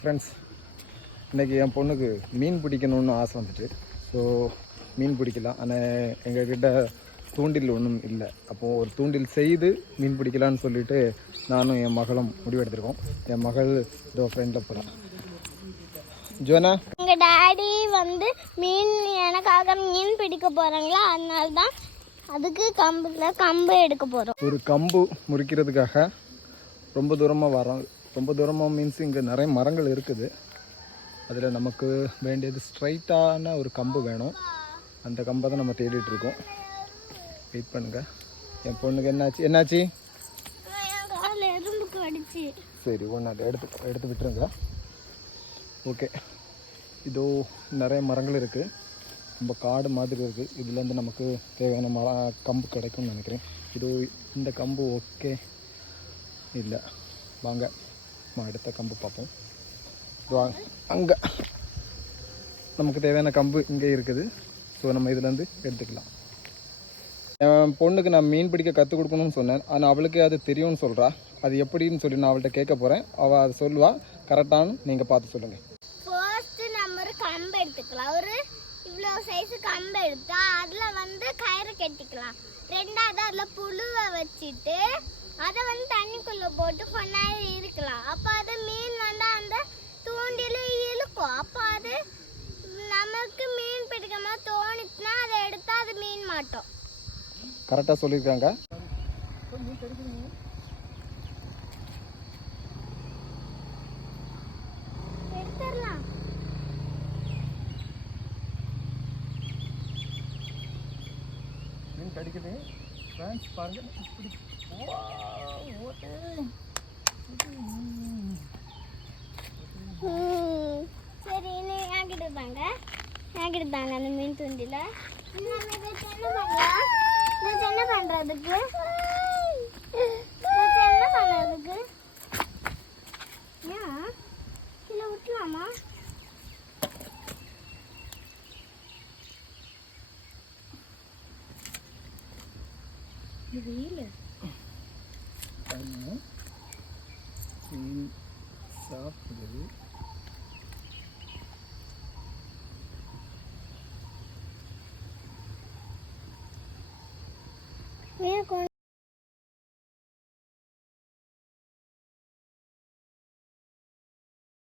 Friends, இன்றைக்கி என் பொண்ணுக்கு மீன் பிடிக்கணுன்னு ஆசை வந்துட்டு. ஸோ மீன் பிடிக்கலாம், ஆனால் எங்கள்கிட்ட தூண்டில் ஒன்றும் இல்லை. அப்போது ஒரு தூண்டில் செய்து மீன் பிடிக்கலான்னு சொல்லிவிட்டு நானும் என் மகளும் முடிவெடுத்திருக்கோம். என் மகள் இதோ ஃப்ரெண்டில் போகிறான். ஜோனா, எங்கள் டாடி மீன் எனக்காக மீன் பிடிக்க போகிறாங்களா, அதனால தான் அதுக்கு கம்பு எடுக்க போகிறோம். ஒரு கம்பு முறிக்கிறதுக்காக ரொம்ப தூரமாக வரோம். ரொம்ப தூரமாக மீன்ஸ் இங்கே நிறைய மரங்கள் இருக்குது. அதில் நமக்கு வேண்டியது ஸ்ட்ரைட்டான ஒரு கம்பு வேணும். அந்த கம்பை தான் நம்ம தேடிட்டுருக்கோம். வெயிட் பண்ணுங்கள். என் பொண்ணுக்கு என்னாச்சு? சரி, ஒன்று அதை எடுத்து விட்டுருங்க. ஓகே, இதோ நிறைய மரங்கள் இருக்குது. ரொம்ப காடு மாதிரி இருக்குது. இதுலேருந்து நமக்கு தேவையான கம்பு கிடைக்கும்னு நினைக்கிறேன். இதோ இந்த கம்பு ஓகே இல்லை. வாங்க அடுத்த கம்பு பார்ப்போம். அங்கே நமக்கு தேவையான கம்பு இங்கே இருக்குது. ஸோ நம்ம இதுலேருந்து எடுத்துக்கலாம். என் பொண்ணுக்கு நான் மீன் பிடிக்க கற்றுக் கொடுக்கணும்னு சொன்னேன், ஆனால் அவளுக்கே அது தெரியும்னு சொல்கிறா. அது எப்படின்னு சொல்லி நான் அவள்கிட்ட கேட்க போகிறேன். அவள் அதை சொல்லுவா. கரெக்டானு நீங்கள் பார்த்து சொல்லுங்கள். ஃபர்ஸ்ட் நம்ம ஒரு கம்பு எடுத்துக்கலாம். ஒரு இவ்வளோ சைஸு கம்பு எடுத்தா அதில் கயிறு கட்டிக்கலாம். ரெண்டாவது அதில் புழுவை வச்சுட்டு அதை தண்ணிக்குள்ளே போட்டு கொஞ்ச நேரம் இருக்கலாம். அப்போ அது மீன் அந்த தூண்டில இழுக்கும். அப்போ அது நமக்கு மீன் பிடிக்காம தோணுச்சுன்னா அதை எடுத்தா அது மீன் மாட்டோம். கரெக்டாக சொல்லியிருக்காங்க. எடுத்துடலாம். மீன் கிடைக்குது. ஃப்ரெண்ட்ஸ் பாருங்க, இப்படி சரி, என்கிட்ட தாங்க அந்த மீன் தூண்டில. என்ன பண்றதுக்கு ஏன் கீழே விட்டுலாமா? வெயில் சாப்பிடுது.